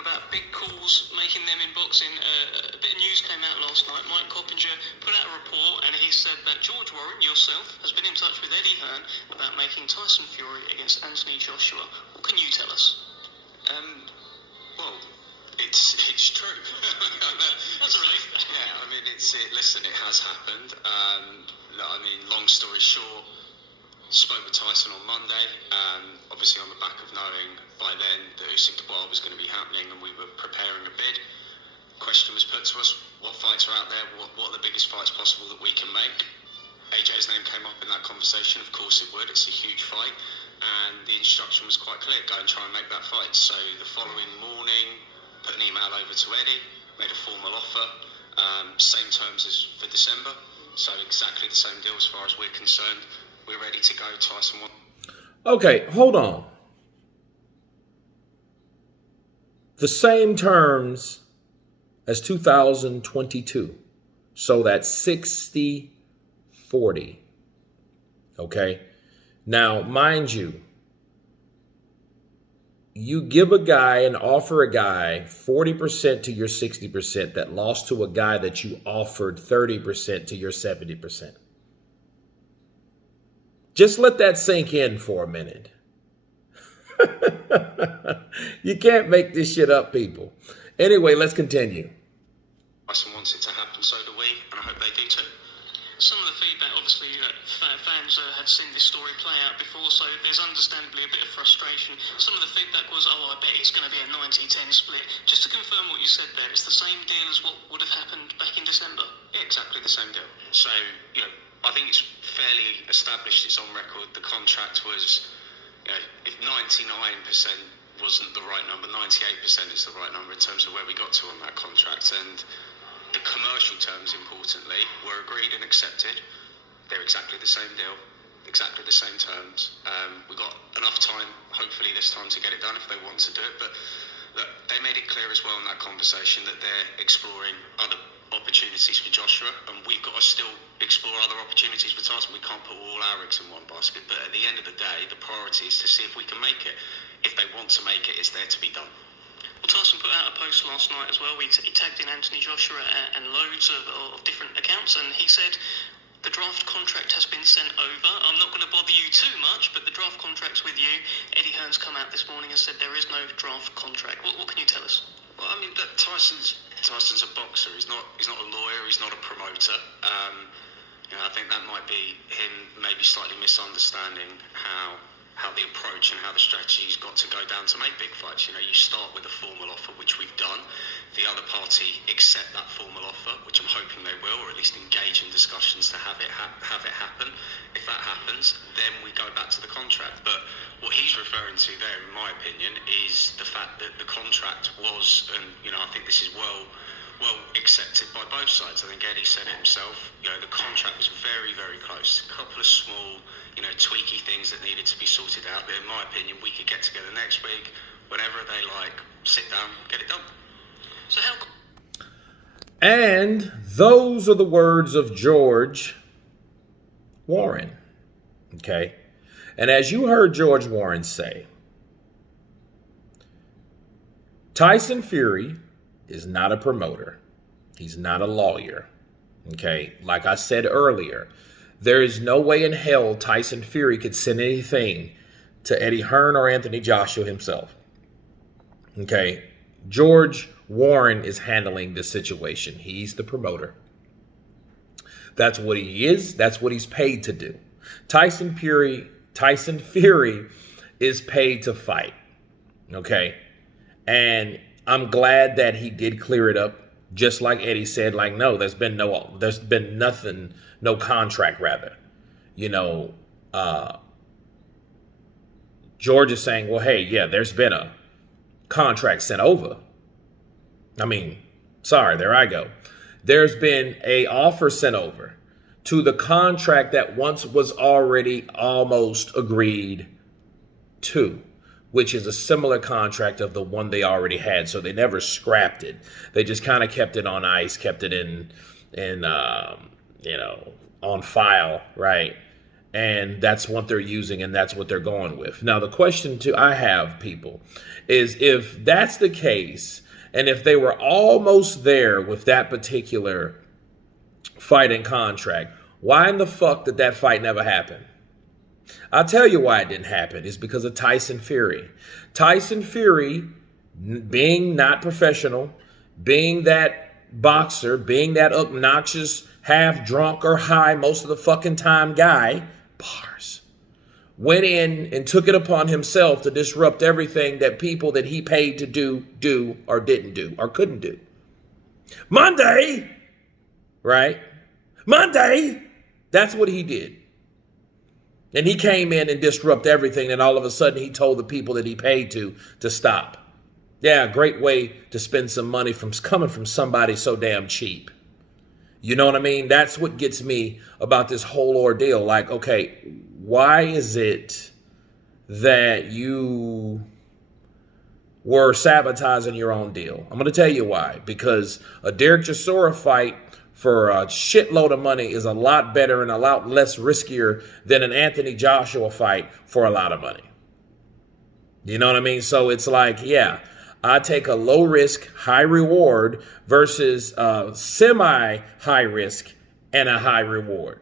about big calls, making them in boxing. A bit of news came out last night. Mike Coppinger put out a report and he said that George Warren, yourself, has been in touch with Eddie Hearn about making Tyson Fury against Anthony Joshua. What can you tell us? Well, it's true. That's a relief. Yeah, I mean, listen, it has happened. Long story short, spoke with Tyson on Monday. Obviously, on the back of knowing by then that Usyk Dubois was going to be happening, and we were preparing a bid. Question was put to us: what fights are out there? What are the biggest fights possible that we can make? AJ's name came up in that conversation. Of course, it would. It's a huge fight, and the instruction was quite clear: go and try and make that fight. So the following morning, put an email over to Eddie, made a formal offer, same terms as for December. So exactly the same deal as far as we're concerned. We're ready to go. Tyson won. Okay, hold on. The same terms as 2022. So that's 60-40. Okay. Now, mind you, you give a guy and offer a guy 40% to your 60% that lost to a guy that you offered 30% to your 70%. Just let that sink in for a minute. You can't make this shit up, people. Anyway, let's continue. Tyson wants it to happen, so do we, and I hope they do too. Some of the feedback, obviously, fans have seen this story play out before, so there's understandably a bit of frustration. Some of the feedback was, I bet it's going to be a 90-10 split. Just to confirm what you said there, it's the same deal as what would have happened back in December? Yeah, exactly the same deal. So, I think it's fairly established, it's on record. The contract was, if 99% wasn't the right number, 98% is the right number in terms of where we got to on that contract. And the commercial terms, importantly, were agreed and accepted. They're exactly the same deal, exactly the same terms. We got enough time, hopefully this time, to get it done if they want to do it. But look, they made it clear as well in that conversation that they're exploring other opportunities for Joshua, and we've got to still explore other opportunities for Tyson. We can't put all our eggs in one basket, but at the end of the day, the priority is to see if we can make it. If they want to make it, it's there to be done. Well, Tyson put out a post last night as well. He tagged in Anthony Joshua and loads of different accounts, and he said the draft contract has been sent over. I'm not going to bother you too much, but the draft contract's with you. Eddie Hearn's come out this morning and said there is no draft contract. What can you tell us? Well, I mean, Tyson's a boxer. He's not a lawyer. He's not a promoter. I think that might be him maybe slightly misunderstanding how the approach and how the strategy's got to go down to make big fights. You start with a formal offer, which we've done. The other party accept that formal offer, which I'm hoping they will, or at least engage in discussions to have it happen. If that happens, then we go back to the contract. But what he's referring to there, in my opinion, is the fact that the contract was, and I think this is well accepted by both sides. I think Eddie said it himself. The contract was very, very close. A couple of small, tweaky things that needed to be sorted out. But in my opinion, we could get together next week, whenever they like, sit down, get it done. So how? And those are the words of George Warren. Okay. And as you heard George Warren say, Tyson Fury is not a promoter. He's not a lawyer. Okay. Like I said earlier, there is no way in hell Tyson Fury could send anything to Eddie Hearn or Anthony Joshua himself. Okay. George Warren is handling the situation. He's the promoter. That's what he is. That's what he's paid to do. Tyson Fury is paid to fight. Okay. And I'm glad that he did clear it up. Just like Eddie said, no, there's been nothing, no contract rather. George is saying, well, hey, yeah, there's been a contract sent over. Sorry, there I go. There's been a offer sent over to the contract that once was already almost agreed to, which is a similar contract of the one they already had. So they never scrapped it. They just kind of kept it on ice, kept it in on file, right? And that's what they're using, and that's what they're going with. Now, the question I have, people, is if that's the case, and if they were almost there with that particular fight and contract, why in the fuck did that fight never happen? I'll tell you why it didn't happen. It's because of Tyson Fury. Tyson Fury, being not professional, being that boxer, being that obnoxious, half drunk or high most of the fucking time guy, bars, went in and took it upon himself to disrupt everything that people that he paid to do or didn't do or couldn't do. Monday, right? Monday, that's what he did. And he came in and disrupted everything, and all of a sudden he told the people that he paid to stop. Yeah, great way to spend some money coming from somebody so damn cheap. You know what I mean? That's what gets me about this whole ordeal. Like, okay, why is it that you were sabotaging your own deal? I'm going to tell you why. Because a Derek Chisora fight for a shitload of money is a lot better and a lot less riskier than an Anthony Joshua fight for a lot of money. You know what I mean? So it's like, yeah, I take a low risk, high reward versus semi high risk and a high reward.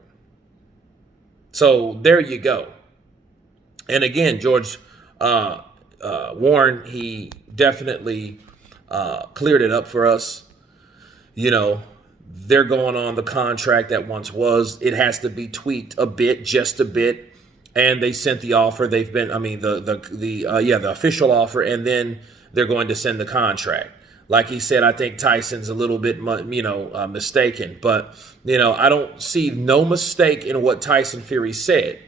So there you go. And again, George Warren, he definitely cleared it up for us. You know, they're going on the contract that once was. It has to be tweaked a bit, just a bit. And they sent the offer. They've been, I mean, the official offer, and then they're going to send the contract. Like he said, I think Tyson's a little bit, mistaken. But, I don't see no mistake in what Tyson Fury said.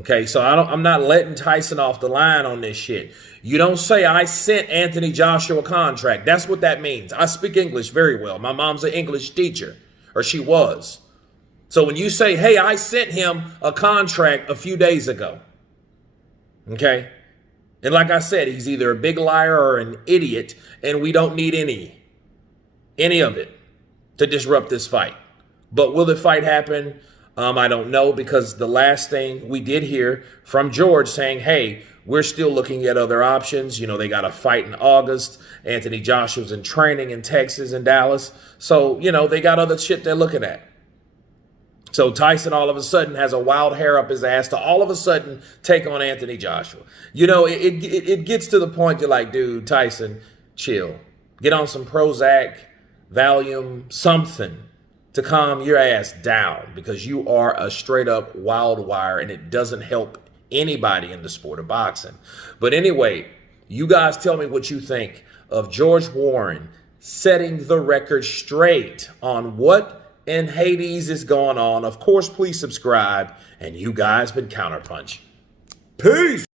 Okay, so I'm not letting Tyson off the line on this shit. You don't say I sent Anthony Joshua a contract. That's what that means. I speak English very well. My mom's an English teacher, or she was. So when you say, hey, I sent him a contract a few days ago, okay? And like I said, he's either a big liar or an idiot, and we don't need any of it to disrupt this fight. But will the fight happen? I don't know, because the last thing we did hear from George saying, hey, we're still looking at other options. They got a fight in August. Anthony Joshua's in training in Texas and Dallas. So, they got other shit they're looking at. So Tyson all of a sudden has a wild hair up his ass to all of a sudden take on Anthony Joshua. It gets to the point you're like, dude, Tyson, chill. Get on some Prozac, Valium, something to calm your ass down, because you are a straight up wild wire and it doesn't help anybody in the sport of boxing. But anyway, you guys tell me what you think of George Warren setting the record straight on what in Hades is going on. Of course, please subscribe, and you guys been Counterpunch. Peace.